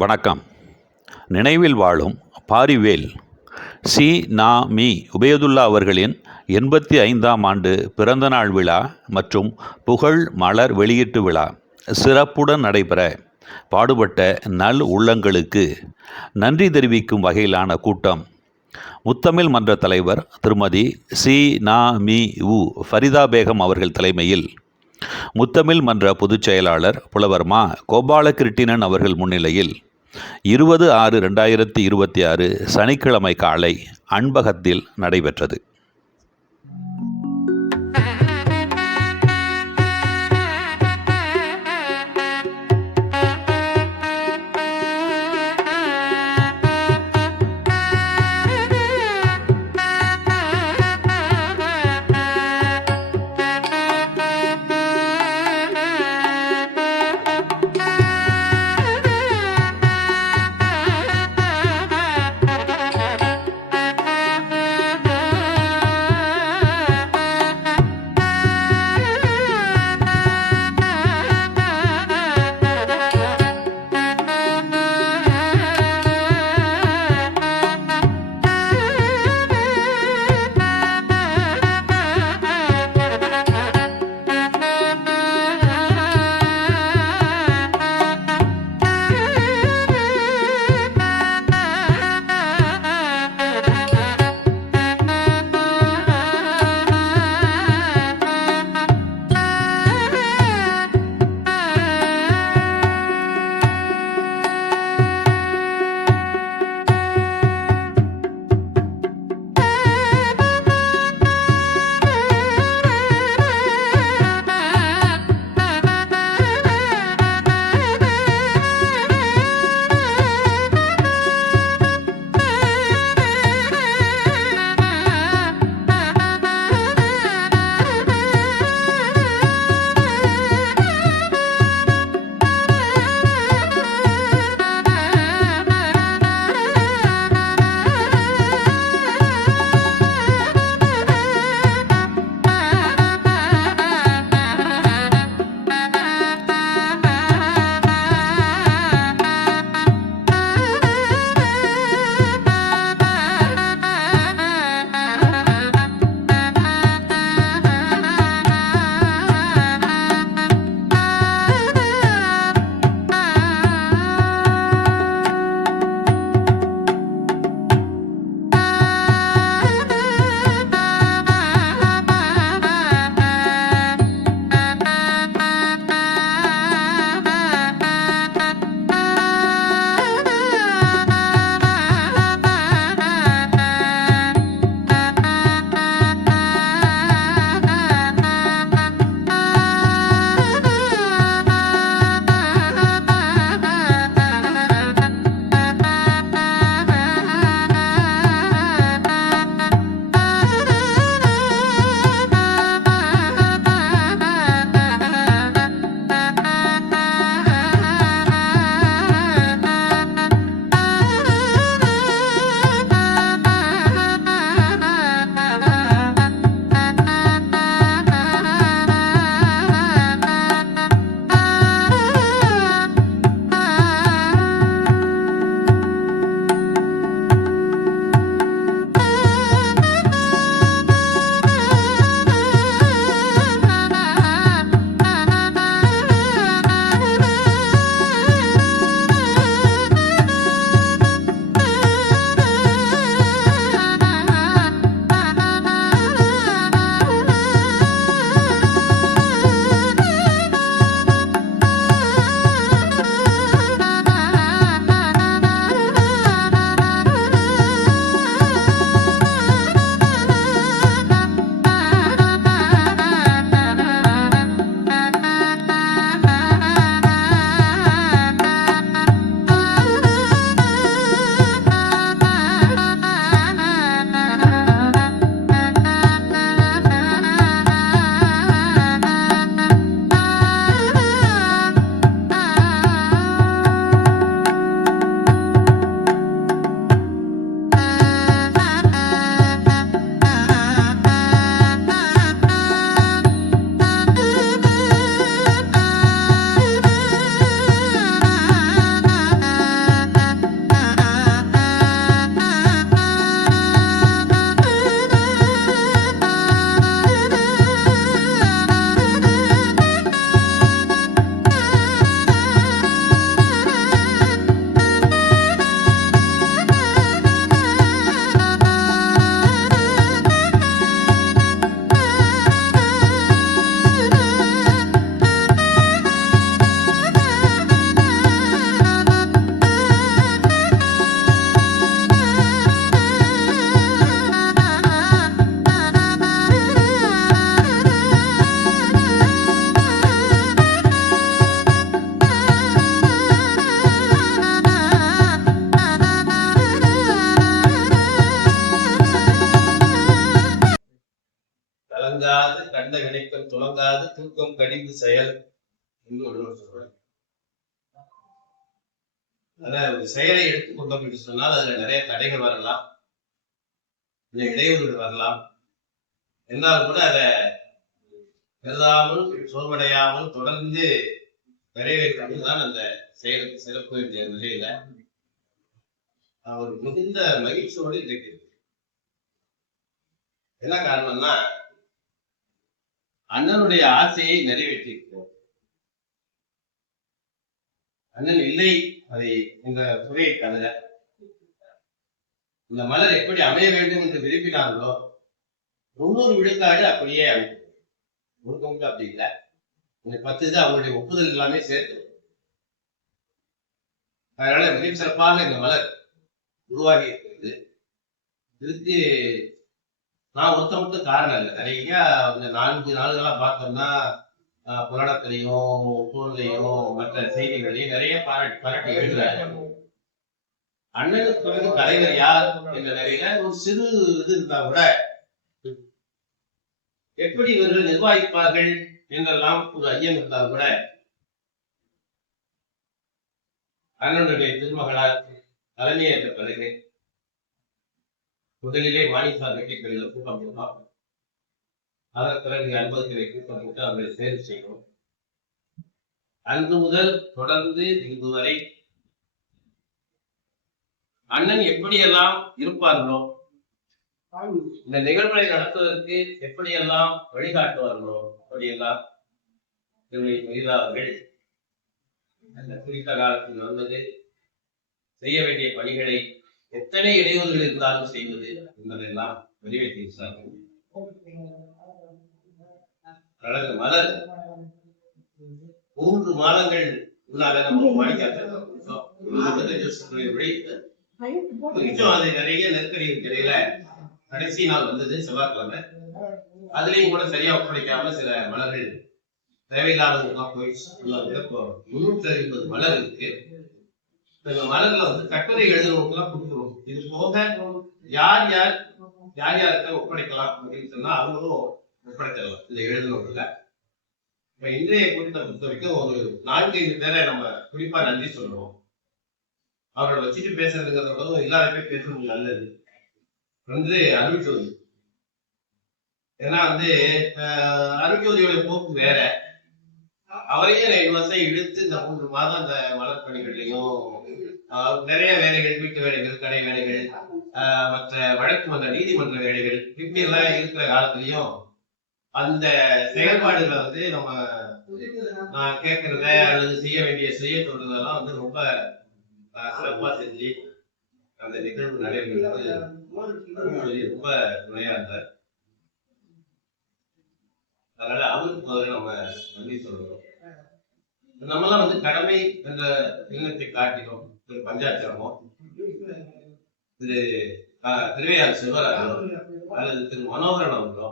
வணக்கம். நினைவில் வாழும் பாரிவேல் சி. நா. மீ. உபயதுல்லா அவர்களின் 85ஆம் ஆண்டு பிறந்தநாள் விழா மற்றும் புகழ் மலர் வெளியீட்டு விழா சிறப்புடன் நடைபெற பாடுபட்ட நல் உள்ளங்களுக்கு நன்றி தெரிவிக்கும் வகையிலான கூட்டம் முத்தமிழ் மன்ற தலைவர் திருமதி சி. நா. மீ. உ. ஃபரிதா பேகம் அவர்கள் தலைமையில் முத்தமிழ் மன்ற பொதுச் செயலாளர் புலவர் மா. கோபாலகிருட்டிணன் அவர்கள் முன்னிலையில் 20/6/2026 சனிக்கிழமை காலை அன்பகத்தில் நடைபெற்றது. கண்ட வினைக்கும் துளங்காது தூக்கம் கடிந்து செயல் என்று ஒருவர் சொல்றார். அதான் ஒரு செயலை எடுத்துக்கொண்டோம் என்று சொன்னால் அதுல நிறைய தடைகள் வரலாம், இடையூறுகள் வரலாம். என்றாலும் கூட அதை கருதாமல் சோர்வடையாமல் தொடர்ந்து நிறைவேற்றுவதுதான் அந்த செயலுக்கு சிறப்பு என்ற நிலையில அவர் மிகுந்த மகிழ்ச்சியோடு இருக்கிறது. என்ன காரணம்னா அண்ணனுடைய ஆசையை நிறைவேற்றியிருக்கிறோம். அண்ணன் இல்லை அதை இந்த துறையை கருத இந்த மலர் எப்படி அமைய வேண்டும் என்று விரும்பினார்களோ 90 விழுக்காடு அப்படியே அமைக்கும். முழுக்க அப்படி இல்லை, 10 தான் அவங்களுடைய ஒப்புதல் எல்லாமே சேர்த்து. அதனால மிக சிறப்பாக இந்த மலர் உருவாகி இருக்கிறது. இதுக்கு நான் ஒருத்தவங்க காரணம் இல்லை. நிறைய இந்த 4 நாடுகளா பார்த்தோம்னா புராணத்திலையும் ஊர்லையும் மற்ற செய்திகளையும் நிறைய பாராட்டி எழுதுறாங்க. அண்ணனுக்கு பிறகு தலைவர் யார் என்ற நிலையில ஒரு சிறு இது இருந்தா கூட எப்படி இவர்கள் நிர்வகிப்பார்கள் என்றெல்லாம் ஒரு ஐயம் இருந்தால் கூட அண்ணனுடைய திருமகளால் தலைமையேற்ற பிறகு முதலிலே மாணிசார் வெற்றிகளில் கூட்டம் போடுவாங்க. அதன் பிறகு 50 கூட்டம் போட்டு அவர்களை தேர்வு செய்யணும். அன்று முதல் தொடர்ந்து இன்று வரை அண்ணன் எப்படியெல்லாம் இருப்பார்களோ, இந்த நிகழ்வுகளை நடத்துவதற்கு எப்படியெல்லாம் வழிகாட்டுவார்களோ அப்படியெல்லாம் அவர்கள் அந்த குறித்த காலத்தில் வந்தது செய்ய வேண்டிய பணிகளை எத்தனை இடையூறுகள் இருந்தாலும் செய்வது என்பதெல்லாம் நிறைவேற்றியிருக்கிறார்கள். மலர் 3 மாதங்கள் உள்ளாக நம்ம மாணிக்காக அதை நிறைய நெருக்கடி இடையில கடைசி நாள் வந்தது செவ்வாய்க்கிழமை. அதுலயும் கூட சரியா ஒப்படைக்காம சில மலர்கள் தேவையில்லாதவங்க போயிடுச்சு. 350 மலர் இருக்கு. இந்த மலர்ல கட்டுரை எழுதுறவங்க கொடுக்குறோம். இது போக யார் யாருக்கு ஒப்படைக்கலாம் அப்படின்னு சொன்னா அவங்களும் ஒப்படைச்சிடலாம் இந்த எழுதுனவங்கள. இப்ப இன்றைய கூட்டத்தை பொறுத்த வரைக்கும் ஒரு 4-5 பேரை நம்ம குறிப்பா நன்றி சொல்லுவோம். அவரோட வச்சுட்டு பேசுறதுங்கிறத விட இல்லாத பேர் பேசுறது நல்லது. அருள்ஜோதி. ஏன்னா அருள்ஜோதியோட போக்கு வேற. அவரையே 2 வருஷம் இழுத்து இந்த 3 மாதம் அந்த மலர் பணிகள்லையும் நிறைய வேலைகள், வீட்டு வேலைகள், கடை வேலைகள், மற்ற வழக்கு மன்ற நீதிமன்ற வேலைகள் இப்படி எல்லாம் இருக்கிற காலத்திலையும் அந்த செயல்பாடுகளை நம்ம கேட்கறத அல்லது செய்ய வேண்டிய செய்ய சொல்றதெல்லாம் ரொம்ப சிறப்பா செஞ்சு அந்த நிகழ்வு நடைபெறுவது ரொம்ப துணையா இருந்தார். அதனால அவருக்கு முதல்ல நம்ம நன்றி சொல்றோம். நம்மலாம் கடமை என்ற எண்ணத்தை காட்டினோம். திரு பஞ்சாட்சரமோ, திரு திருவையாறு செல்வராஜோ அல்லது திரு மனோகரன் அவர்களோ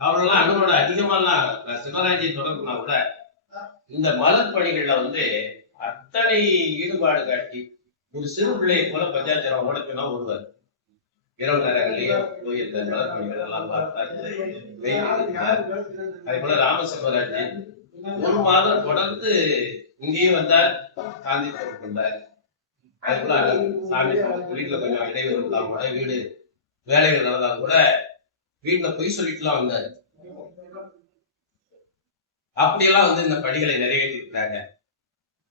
அவர்களெல்லாம் அண்ணனோட அதிகமாலாம் சிவராஜியை தொடர்புனா கூட இந்த மலர் பணிகள்ல அத்தனை ஈடுபாடு காட்டி ஒரு சிறு பிள்ளையை போல பஞ்சாட்சரம் உடச்சுனா ஒருவர் இரவு நேரங்களையும் போய் இந்த மலர் பணிகள் எல்லாம் பார்த்தார். அதே போல ராமசெல்வராஜ் 1 மாதம் தொடர்ந்து இங்கேயும் வந்தார், காந்தி வந்தார். அதே போல சாமி வீட்டுல கொஞ்சம் இடைவெளி இருந்தா கூட, வீடு வேலைகள் நடந்தா கூட வீட்டுல பொய் சொல்லிட்டுலாம் வந்தாரு. அப்படியெல்லாம் இந்த பணிகளை நிறைவேற்றிருக்காங்க.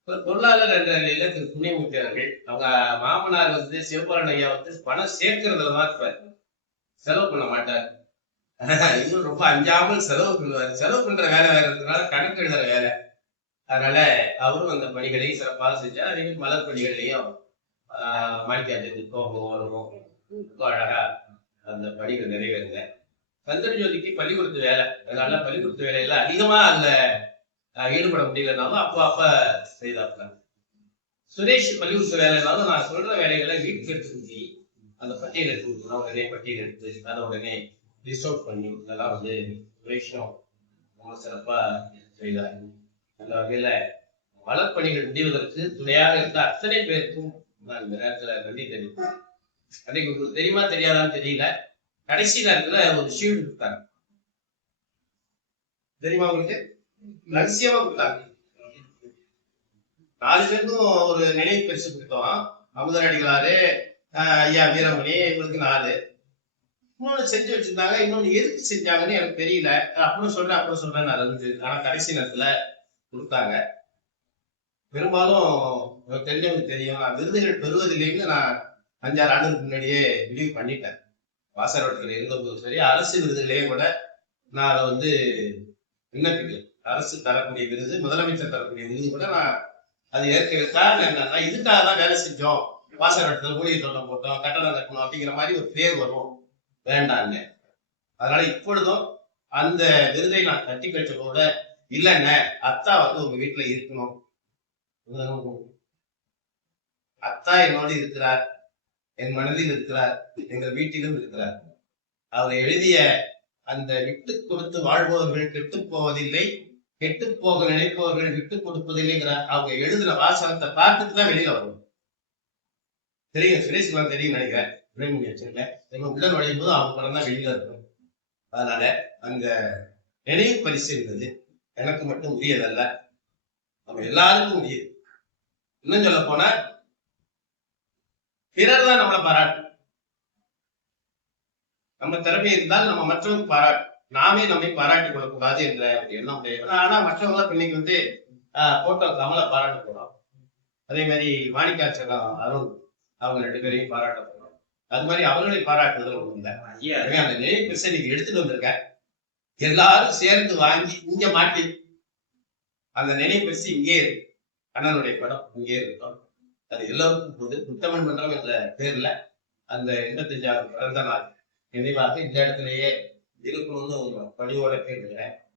பொருளாளர் என்ற நிலையில திரு புண்ணியமூர்த்தி அவர்கள், அவங்க மாமனார் சிவபாலன் ஐயா பணம் சேர்க்கிறதுலதான் இருப்பார், செலவு பண்ண மாட்டார். இன்னும் ரொம்ப அஞ்சாமல் செலவு பண்ணுவார். செலவு பண்ற வேலை வேற இருக்கிறதுனால கணக்கு எழுதுற வேலை. அதனால அவரும் அந்த பணிகளை சிறப்பாக செஞ்சார். அதே மாதிரி மலர் பணிகளையும் மாணிக்காஜத்துக்கு கோபம் வருவோம் அழகா அந்த பணிகள் நிறைவேறுங்க. சந்திரஜோதிக்கு பள்ளிக்கூடத்து வேலை, அதனால பள்ளிக்கூடத்து வேலையில அதிகமா அதுல ஈடுபட முடியலனாலும் அப்ப செய்தாப்ல. சுரேஷ் பள்ளிக்கூடத்து வேலைனாலும் நான் சொல்ற வேலைகளை வீட்டுக்கு எடுத்து கொடுத்தி அந்த பட்டியல் எடுத்து கொடுக்கணும். உடனே பட்டியல் எடுத்து அதை உடனே லிஸ்ட் அவுட் பண்ணி இதெல்லாம் சுரேஷும் ரொம்ப சிறப்பா செய்தார். அந்த வகையில வளர்ப்பணிகள் முடிவதற்கு துணையாக இருந்த அத்தனை பேருக்கும் நான் இந்த நேரத்துல நன்றி தெரிவித்தேன். அன்னைக்கு உங்களுக்கு தெரியுமா தெரியாதான்னு தெரியல, கடைசி நேரத்துல ஒரு ஷீல்டு கொடுத்தாங்க. தெரியுமா உங்களுக்கு? ரகசியமா கொடுத்தாங்க. 4 பேருக்கும் ஒரு நினைவு பரிசு கொடுத்தோம். அமுதர் அடிகளாரு, ஐயா வீரமணி, இவங்களுக்கு 4. இன்னொன்னு செஞ்சு வச்சிருந்தாங்க. இன்னொன்னு எதுக்கு செஞ்சாங்கன்னு எனக்கு தெரியல. அப்புறம் சொல்றேன் நான் இருந்துச்சு. ஆனா கடைசி நேரத்துல கொடுத்தாங்க. பெரும்பாலும் தெரிஞ்சவங்களுக்கு தெரியும், நான் விருதுகள் பெறுவதில்லைன்னு நான் 5-6 ஆண்டுகளுக்கு முன்னாடியே முடிவு பண்ணிட்டேன். வாசகத்தில் இருந்தபோது சரி, அரசு விருதுகளே கூட நான் அதை வந்து விண்ணப்பிக்கல. அரசு தரக்கூடிய விருது, முதலமைச்சர் தரக்கூடிய விருது கூட நான் அது ஏற்கனவே. காரணம் என்னன்னா, இதுக்காக தான் வேலை செஞ்சோம், வாசகத்தில் ஊழியர் தோட்டம் போட்டோம், கட்டணம் கட்டணும் அப்படிங்கிற மாதிரி ஒரு பேர் வரும், வேண்டாங்க. அதனால இப்பொழுதும் அந்த விருதை நான் தட்டி கழிச்ச கூட இல்லைன்னு, அத்தா வந்து உங்க வீட்டுல இருக்கணும், அத்தா என்னோடு இருக்கிறார், என் மனதில் இருக்கிறார், எங்கள் வீட்டிலும் இருக்கிறார். அவர் எழுதிய அந்த விட்டு கொடுத்து வாழ்பவர்கள் கெட்டு போவதில்லை, கெட்டு போக நினைப்பவர்கள் விட்டு கொடுப்பதில்லைங்கிற அவங்க எழுதுன வாசகத்தை பார்த்துட்டு தான் வெளியில வரும். தெரியும், சுரேஷ்லாம் தெரியும் நினைக்கிறேன். உள்ள நுழையும் போது அவங்க படம் தான் வெளியில இருக்கும். அதனால அந்த நினைவு பரிசு என்பது எனக்கு மட்டும் உரியதல்ல, நம்ம எல்லாருக்கும் உரியது. இன்னும் சொல்ல போனா பிறர் தான் நம்மளை பாராட்டு. நம்ம திறமை இருந்தால் நம்ம மற்றவங்க பாராட்டு, நாமே நம்மை பாராட்டிக் கொள்ளக்கூடாது என்ற ஒரு எண்ணம் உடைய. ஆனா மற்றவங்க இன்னைக்கு வந்து போட்டோ கமலை பாராட்ட போறோம், அதே மாதிரி மாணிக்காட்சர் அருண் அவங்க 2 பேரையும் பாராட்ட போறோம். அது மாதிரி அவர்களை பாராட்டுதல் ஒண்ணு இல்லை. அந்த நினைவு பரிசை நீங்க எடுத்துட்டு வந்திருக்க, எல்லாரும் சேர்ந்து வாங்கி இங்க மாட்டி அந்த நினைவு பரிசு இங்கே இருக்கு, அண்ணனுடைய படம் இங்கே இருக்கும். அது எல்லோருக்கும் போது புத்தமன் மன்றம் என்ற பேர்ல அந்த 85வது பிறந்த நாள் நினைவாக இந்த இடத்திலேயே இருக்கணும்னு ஒரு பணியோட கேட்கிறேன்.